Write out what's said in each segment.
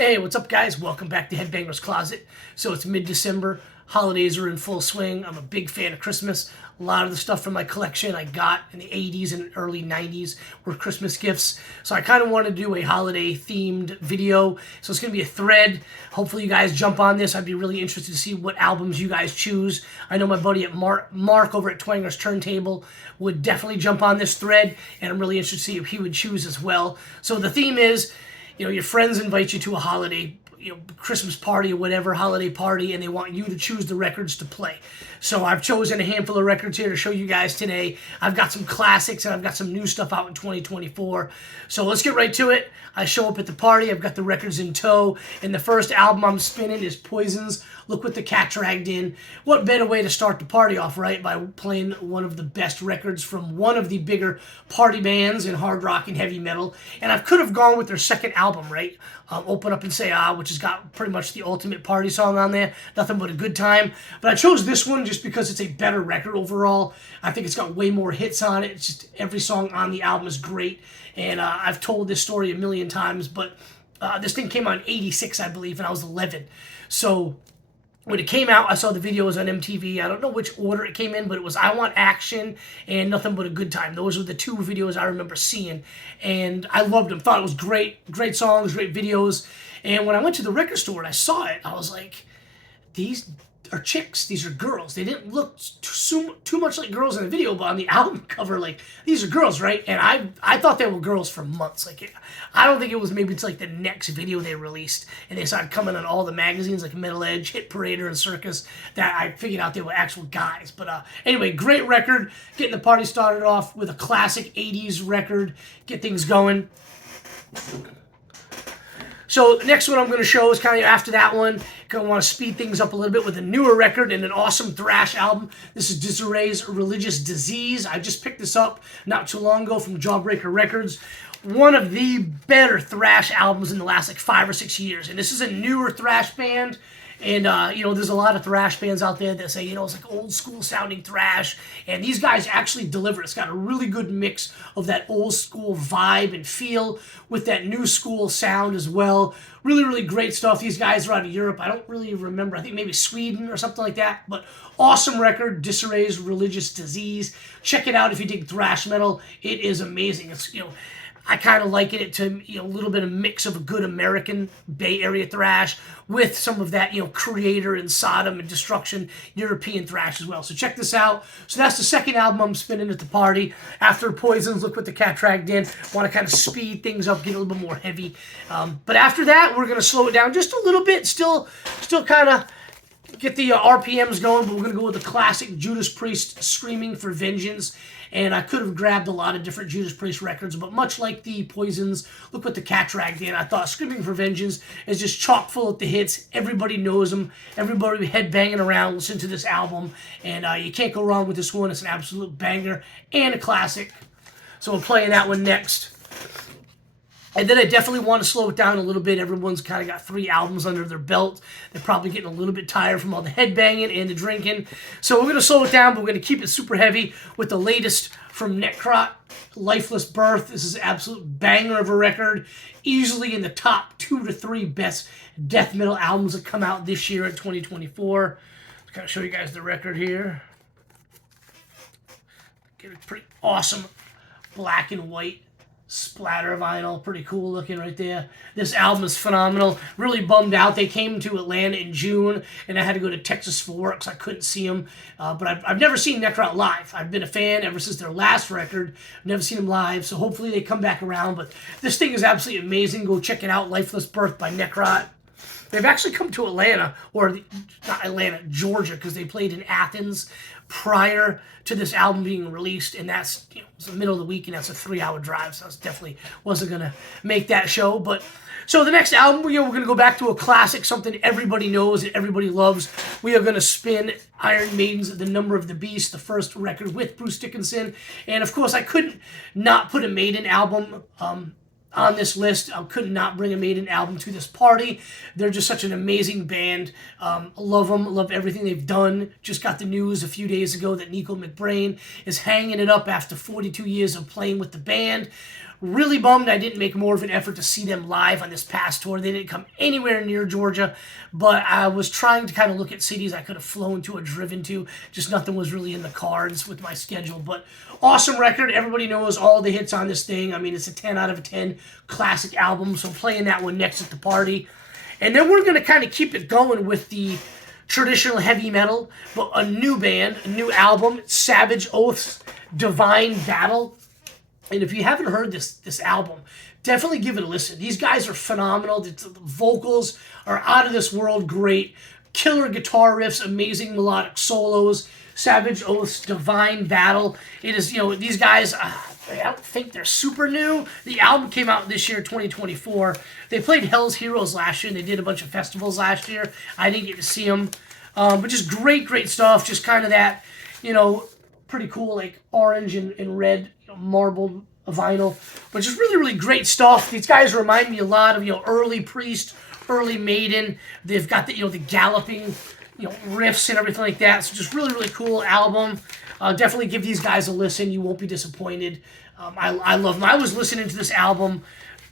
Hey, what's up, guys? Welcome back to Headbangers Closet. So it's mid-December. Holidays are in full swing. I'm a big fan of Christmas. A lot of the stuff from my collection I got in the 80s and early 90s were Christmas gifts. So I kind of wanted to do a holiday-themed video. So it's going to be a thread. Hopefully you guys jump on this. I'd be really interested to see what albums you guys choose. I know my buddy at Mark over at Twanger's Turntable would definitely jump on this thread, and I'm really interested to see if he would choose as well. So the theme is, your friends invite you to a holiday, Christmas party or whatever, holiday party, and they want you to choose the records to play. So I've chosen a handful of records here to show you guys today. I've got some classics and I've got some new stuff out in 2024. So let's get right to it. I show up at the party, I've got the records in tow, and the first album I'm spinning is Poison's Look What the Cat Dragged In. What better way to start the party off, right? By playing one of the best records from one of the bigger party bands in hard rock and heavy metal. And I could have gone with their second album, right? Open Up and Say Ah, which has got pretty much the ultimate party song on there. Nothing But a Good Time. But I chose this one just because it's a better record overall. I think it's got way more hits on it. It's just every song on the album is great. And I've told this story a million times, but this thing came out in 86, I believe, and I was 11. So when it came out, I saw the videos on MTV. I don't know which order it came in, but it was I Want Action and Nothing But a Good Time. Those were the two videos I remember seeing, and I loved them. Thought it was great songs, great videos. And when I went to the record store and I saw it, I was like, these are chicks, these are girls. They didn't look too much like girls in the video, but on the album cover, like, these are girls, right? And I thought they were girls for months. Like, I don't think it was maybe it's like the next video they released, and they started coming on all the magazines like Metal Edge, Hit Parader, and Circus, that I figured out they were actual guys. But anyway, great record. Getting the party started off with a classic 80s record. Get things going. So the next one I'm going to show is kind of after that one. Going to want to speed things up a little bit with a newer record and an awesome thrash album. This is Desiree's Religious Disease. I just picked this up not too long ago from Jawbreaker Records. One of the better thrash albums in the last like 5 or 6 years. And this is a newer thrash band. And, there's a lot of thrash bands out there that say, it's like old school sounding thrash. And these guys actually deliver. It's got a really good mix of that old school vibe and feel with that new school sound as well. Really, really great stuff. These guys are out of Europe. I don't really remember. I think maybe Sweden or something like that. But awesome record, Desiree's Religious Disease. Check it out if you dig thrash metal. It is amazing. It's, I kind of liken it to, a little bit of mix of a good American Bay Area thrash with some of that, Creator and Sodom and Destruction European thrash as well. So check this out. So that's the second album I'm spinning at the party. After Poison's Look What the Cat Dragged In. Want to kind of speed things up, get a little bit more heavy. But after that, we're going to slow it down just a little bit. Still kind of get the RPMs going, but we're going to go with the classic Judas Priest, Screaming for Vengeance. And I could have grabbed a lot of different Judas Priest records, but much like the Poisons, Look What the Cat Dragged In, I thought Screaming for Vengeance is just chock full of the hits. Everybody knows them. Everybody headbanging around, listen to this album. And you can't go wrong with this one. It's an absolute banger and a classic. So we're playing that one next. And then I definitely want to slow it down a little bit. Everyone's kind of got 3 albums under their belt. They're probably getting a little bit tired from all the headbanging and the drinking. So we're going to slow it down, but we're going to keep it super heavy with the latest from Necrot, Lifeless Birth. This is an absolute banger of a record. Easily in the top 2 to 3 best death metal albums that come out this year in 2024. I'll kind of show you guys the record here. Get a pretty awesome black and white splatter vinyl, pretty cool looking right there. This album is phenomenal. Really bummed out. They came to Atlanta in June, and I had to go to Texas for work, so I couldn't see them. But I've never seen Necrot live. I've been a fan ever since their last record. I've never seen them live, so hopefully they come back around. But this thing is absolutely amazing. Go check it out, Lifeless Birth by Necrot. They've actually come to Atlanta, or not Atlanta, Georgia, because they played in Athens prior to this album being released, and that's, it's the middle of the week, and that's a 3-hour drive, so I definitely wasn't going to make that show. But so the next album, we're going to go back to a classic, something everybody knows and everybody loves. We are going to spin Iron Maiden's The Number of the Beast, the first record with Bruce Dickinson, and of course I couldn't not put a Maiden album on this list. I could not bring a Maiden album to this party. They're just such an amazing band. Love them. Love everything they've done. Just got the news a few days ago that Nico McBrain is hanging it up after 42 years of playing with the band. Really bummed I didn't make more of an effort to see them live on this past tour. They didn't come anywhere near Georgia, but I was trying to kind of look at cities I could have flown to or driven to. Just nothing was really in the cards with my schedule. But awesome record. Everybody knows all the hits on this thing. I mean, it's a 10 out of 10 classic album, so I'm playing that one next at the party. And then we're going to kind of keep it going with the traditional heavy metal, but a new band, a new album, Savage Oath's Divine Battle. And if you haven't heard this album, definitely give it a listen. These guys are phenomenal. The vocals are out of this world great. Killer guitar riffs, amazing melodic solos. Savage Oath's Divine Battle. It is, these guys, I don't think they're super new. The album came out this year, 2024. They played Hell's Heroes last year, and they did a bunch of festivals last year. I didn't get to see them. But just great stuff. Just kind of that, pretty cool, like orange and red marbled vinyl, but just really great stuff. These guys remind me a lot of early Priest, early Maiden. They've got the the galloping riffs and everything like that. So just really cool album. Definitely give these guys a listen. You won't be disappointed. I love them. I was listening to this album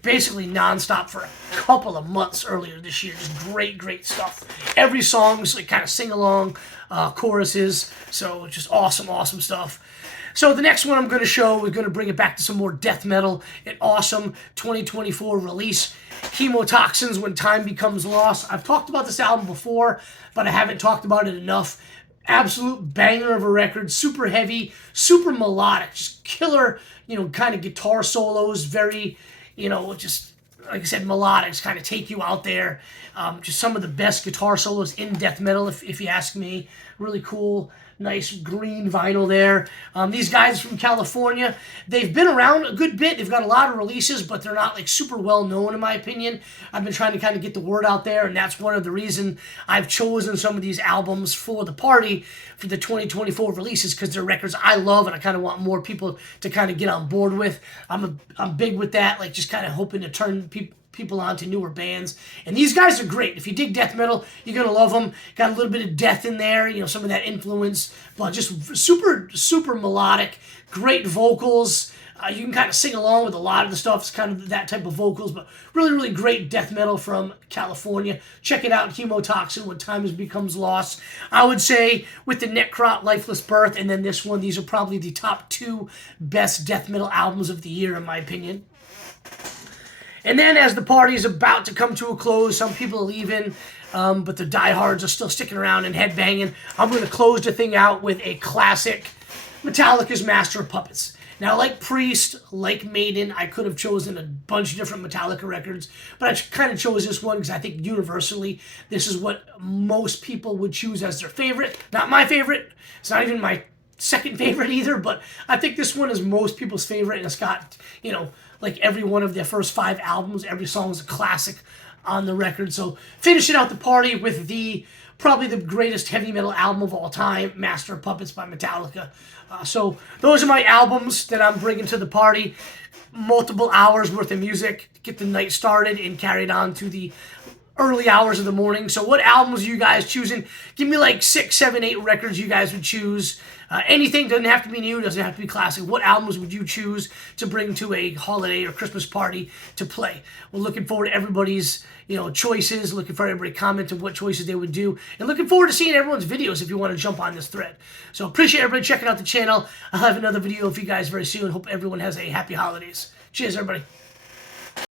basically nonstop for a couple of months earlier this year. Just great stuff. Every song's like kind of sing along choruses. So just awesome stuff. So the next one I'm going to show, we're going to bring it back to some more death metal. An awesome 2024 release, Chemotoxins, When Time Becomes Lost. I've talked about this album before, but I haven't talked about it enough. Absolute banger of a record, super heavy, super melodic, just killer, kind of guitar solos, very, just, like I said, melodic, just kind of take you out there. Just some of the best guitar solos in death metal, if you ask me. Really cool. Nice green vinyl there. These guys from California, they've been around a good bit. They've got a lot of releases, but they're not like super well known in my opinion. I've been trying to kind of get the word out there, and that's one of the reasons I've chosen some of these albums for the party for the 2024 releases, because they're records I love and I kind of want more people to kind of get on board with. I'm big with that, like just kind of hoping to turn people on to newer bands. And these guys are great. If you dig death metal, you're going to love them. Got a little bit of death in there, some of that influence, but just super melodic, great vocals. You can kind of sing along with a lot of the stuff. It's kind of that type of vocals, but really great death metal from California. Check it out, Chemotoxin, When Time Becomes Lost. I would say with the Necrot, Lifeless Birth, and then this one, these are probably the top 2 best death metal albums of the year, in my opinion. And then as the party is about to come to a close, some people are leaving, but the diehards are still sticking around and headbanging. I'm going to close the thing out with a classic, Metallica's Master of Puppets. Now, like Priest, like Maiden, I could have chosen a bunch of different Metallica records, but I kind of chose this one because I think universally this is what most people would choose as their favorite. Not my favorite. It's not even my second favorite either, but I think this one is most people's favorite, and it's got, like every one of their first 5 albums, every song is a classic on the record. So finishing out the party with probably the greatest heavy metal album of all time, Master of Puppets by Metallica. So those are my albums that I'm bringing to the party. Multiple hours worth of music to get the night started and carried on to the early hours of the morning. So what albums are you guys choosing? Give me like 6, 7, 8 records you guys would choose. Anything, doesn't have to be new, doesn't have to be classic. What albums would you choose to bring to a holiday or Christmas party to play? We're looking forward to everybody's choices, looking for everybody to comment on what choices they would do, and looking forward to seeing everyone's videos if you want to jump on this thread. So appreciate everybody checking out the channel. I'll have another video for you guys very soon. Hope everyone has a happy holidays. Cheers, everybody.